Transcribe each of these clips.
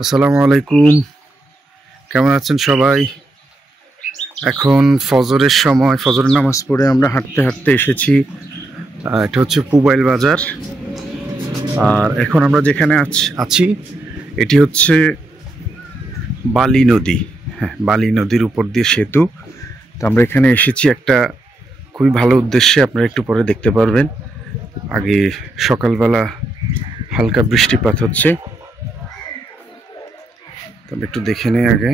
আসসালামু আলাইকুম, কেমন আছেন সবাই? এখন ফজরের সময়, ফজরের নামাজ পড়ে আমরা হাঁটতে হাঁটতে এসেছি। এটা হচ্ছে পুবাইল বাজার। আর এখন আমরা যেখানে আছি এটি হচ্ছে বালি নদী। হ্যাঁ, বালি নদীর উপর দিয়ে সেতু। তো আমরা এখানে এসেছি একটা খুবই ভালো উদ্দেশ্যে, আপনারা একটু পরে দেখতে পারবেন। আগে সকালবেলা হালকা বৃষ্টিপাত হচ্ছে, তবে একটু দেখে নেই আগে।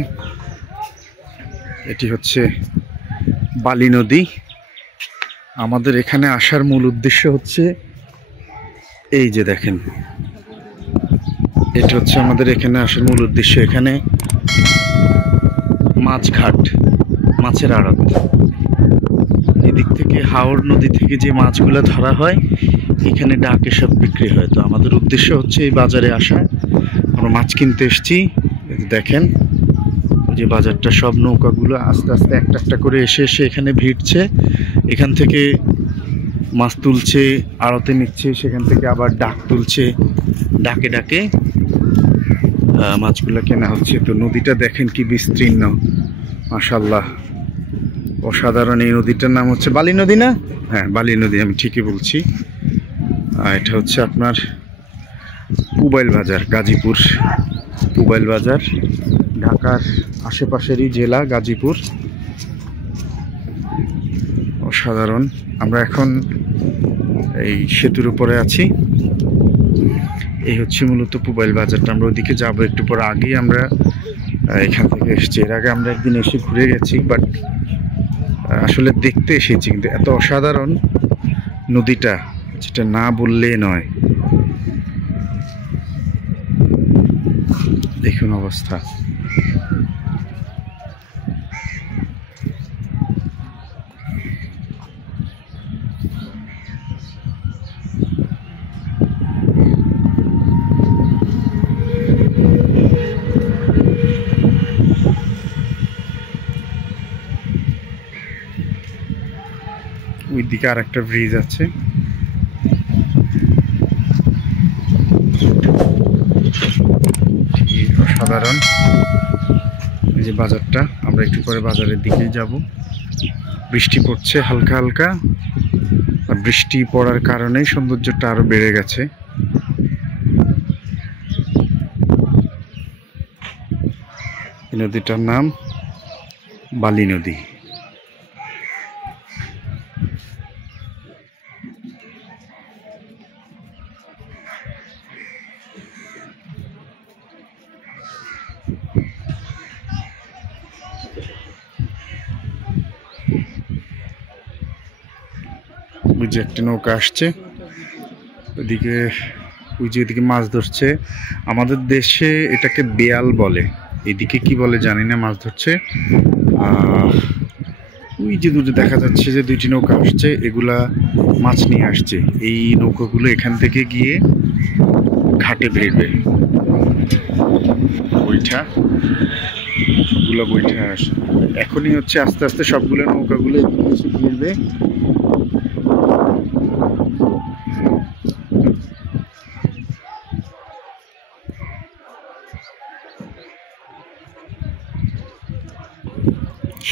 এটি হচ্ছে বালি নদী। আমাদের এখানে আসার মূল উদ্দেশ্য হচ্ছে এই যে দেখেন, এটা হচ্ছে আমাদের এখানে আসার মূল উদ্দেশ্য। এখানে মাছঘাট, মাছের আড়ত। এদিক থেকে হাওর নদী থেকে যে মাছগুলো ধরা হয় এখানে ডাকে সব বিক্রি হয়। তো আমাদের উদ্দেশ্য হচ্ছে এই বাজারে আসা। আমরা মাছ কিনতে এসেছি। দেখেন যে বাজারটা, সব নৌকাগুলো আস্তে আস্তে একটা একটা করে এসে এখানে ভিড়ছে। এখান থেকে মাছ তুলছে, আড়তে নিচ্ছে, সেখান থেকে আবার ডাক তুলছে, ডাকে ডাকে মাছগুলো কেনা হচ্ছে। তো নদীটা দেখেন কি বিস্তীর্ণ, মাশাআল্লাহ, অসাধারণ। এই নদীটার নাম হচ্ছে বালি নদী না? হ্যাঁ, বালি নদী, আমি ঠিকই বলছি। এটা হচ্ছে আপনার পুবাইল বাজার, গাজীপুর পুবাইল বাজার, ঢাকার আশেপাশেরই জেলা গাজীপুর। অসাধারণ। আমরা এখন এই সেতুর উপরে আছি। এই হচ্ছে মূলত পুবাইল বাজারটা। আমরা ওইদিকে যাবো একটু পর। আগেই আমরা এখান থেকে এসেছি। এর আগে আমরা একদিন এসে ঘুরে গেছি, বাট আসলে দেখতে এসেছি। কিন্তু এত অসাধারণ নদীটা, যেটা না বললে নয়। দেখুন অবস্থা। ওইদিকে আর একটা ব্রিজ আছে। অসাধারণ এই যে বাজারটা। আমরা একটু পরে বাজারের দিকে যাব। বৃষ্টি পড়ছে হালকা হালকা, আর বৃষ্টি পড়ার কারণে সৌন্দর্যটা আরো বেড়ে গেছে। এই নদীটার নাম বালি নদী। ওই যে একটা নৌকা আসছে, ওইদিকে ওই যে ওইদিকে মাছ ধরছে। আমাদের দেশে এটাকে বেয়াল বলে, এদিকে কি বলে জানি না। মাছ ধরছে। ওই যে দূরে দেখা যাচ্ছে যে দুইটি নৌকা আসছে, এগুলা মাছ নিয়ে আসছে। এই নৌকাগুলো এখান থেকে গিয়ে ঘাটে ভিড়বে। বৈঠা সবগুলো বৈঠা আসে এখনই হচ্ছে, আস্তে আস্তে সবগুলো নৌকাগুলো এসে ভিড়বে।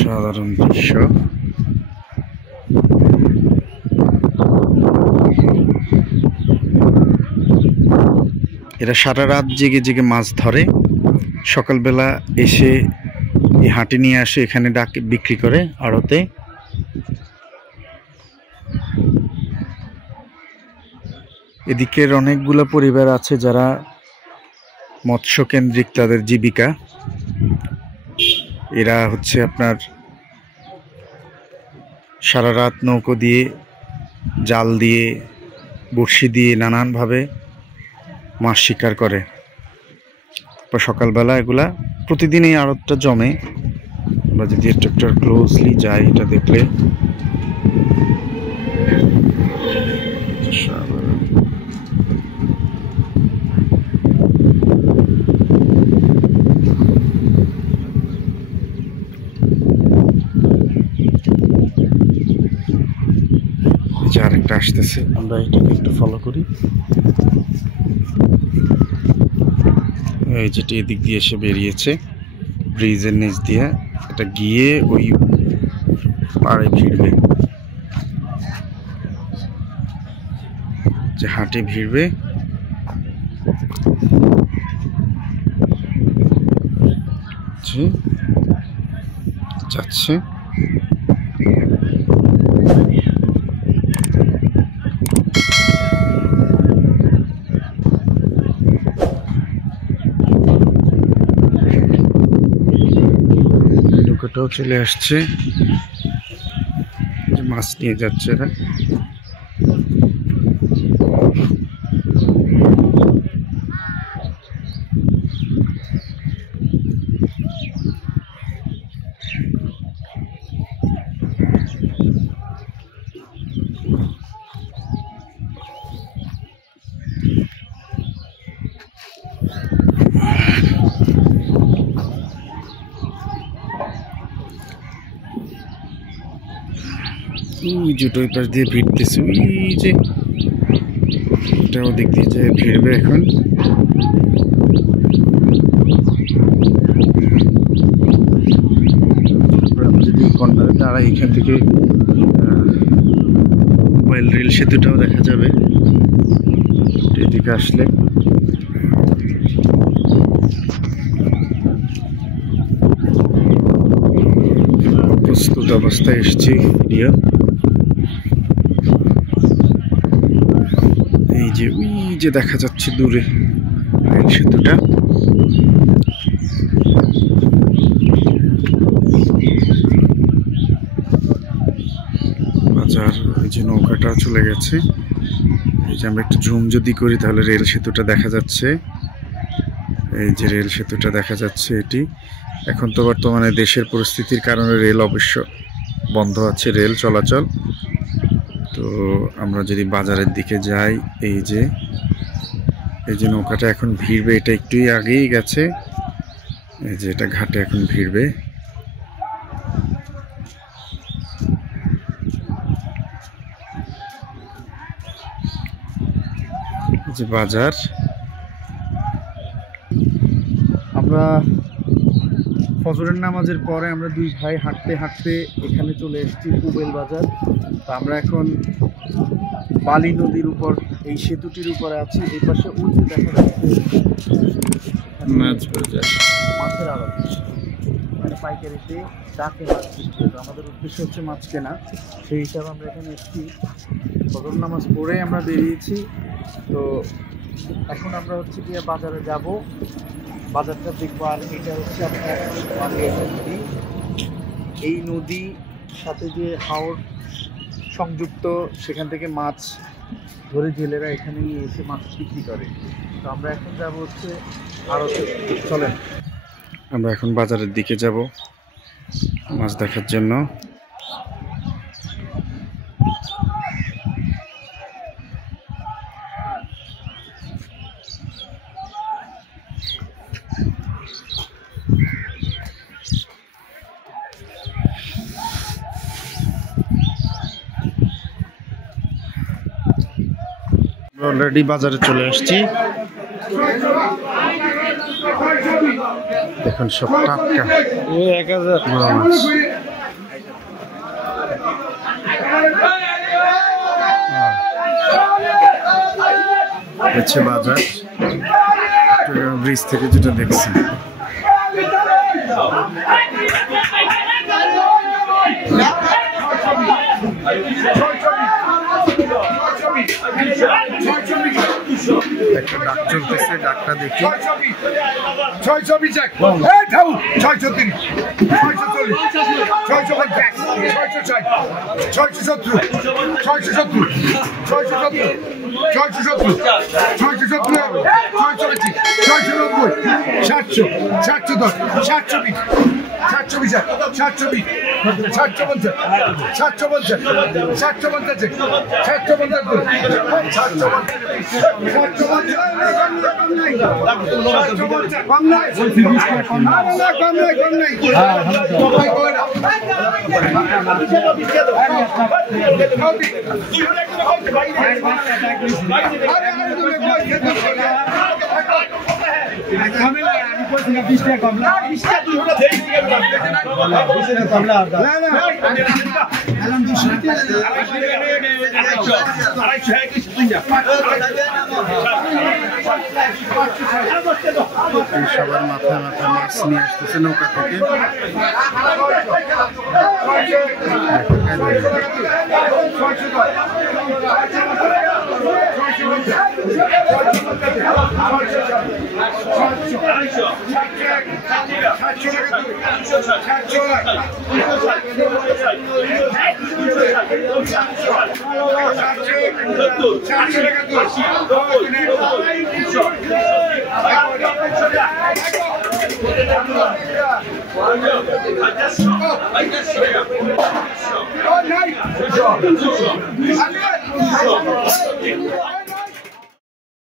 সাধারণ দৃশ্য। এরা সারা রাত জেগে জেগে মাছ ধরে, সকালবেলা এসে এই হাটে নিয়ে আসে, এখানে ডাকে বিক্রি করে আড়তে। এদিকের অনেকগুলো পরিবার আছে যারা মৎস্য কেন্দ্রিক তাদের জীবিকা। এরা হচ্ছে আপনার সারা রাত নৌকো দিয়ে, জাল দিয়ে, বড়শি দিয়ে নানানভাবে মাছ শিকার করে। তারপর সকালবেলা এগুলা প্রতিদিন এই আড়তটা জমে। আমরা যদি একটু ক্লোজলি যাই এটা দেখলে আরেকটা আসতেছে, আমরা এটাকে একটু ফলো করি। এই যেটি এদিক দিয়ে এসে বেরিয়েছে ব্রিজের নিচ দিয়ে, এটা গিয়ে ওই পাড়ে ভিড়বে, যে হাটে ভিড়বে। যাচ্ছে নৌকাটাও চলে আসছে, মাছ নিয়ে যাচ্ছে এরা। জুটোই পাশ দিয়ে ভিড়তেছে, ওই যে এটাও দিক দিয়ে যে ভিড়বে এখন। যদি কর্নারে দাঁড়াই এখান থেকে মোবাইল রেল সেতুটাও দেখা যাবে এদিকে আসলে। প্রস্তুত অবস্থায় এসেছি ভিডিও। এই যে ওই যে দেখা যাচ্ছে দূরে রেল সেতুটা, বাজার। ওই যে নৌকাটা চলে গেছে, এই যে আমরা একটু জুম যদি করি তাহলে রেল সেতুটা দেখা যাচ্ছে। এই যে রেল সেতুটা দেখা যাচ্ছে এটি। এখন তো বর্তমানে দেশের পরিস্থিতির কারণে রেল অবশ্য বন্ধ আছে, রেল চলাচল। তো আমরা যদি বাজারের দিকে যাই, এই যে নৌকাটা এখন ভিড়বে, এটা একটুই আগেই গেছে। এই যে এটা ঘাটে এখন ভিড়বে। এই যে বাজার, আমরা ফজরের নামাজের পরে আমরা দুই ভাই হাঁটতে হাঁটতে এখানে চলে এসেছি কুবেল বাজার। তো আমরা এখন বালি নদীর উপর এই সেতুটির উপরে আছি। এই পাশে ওই যে দেখা যাচ্ছে মাছের আড়ত, মানে পাইকারিতে ডাকে মাছ বিক্রি হয়। আমাদের উদ্দেশ্য হচ্ছে মাছ কেনা, সেই হিসাবে আমরা এখানে এসেছি। ফজর নামাজ পড়ে আমরা বেরিয়েছি। তো এখন আমরা হচ্ছে গিয়ে বাজারে যাব, বাজারটা দেখবো। আর এটা হচ্ছে আপনার নদী, এই নদী সাথে যে হাওর সংযুক্ত, সেখান থেকে মাছ ধরে জেলেরা এখানে এসে মাছ বিক্রি করে। তো আমরা এখন যাব হচ্ছে আরো, চলেন আমরা এখন বাজারের দিকে যাব মাছ দেখার জন্য। অলরেডি বাজারে চলে আসছি, দেখুন সব টাটকা মাছ। হচ্ছে বাজার ব্রিজ থেকে যেটা দেখছি। একটা ডাক চলতেছে, ডাকটা দেখি। 620 630 640 650 670 670 670 670 670 690 710 720 720 720 750 750 750 সবার মাথায় মাথায় মাছ নিয়ে আসতেছে নৌকা থেকে। Oh, nice!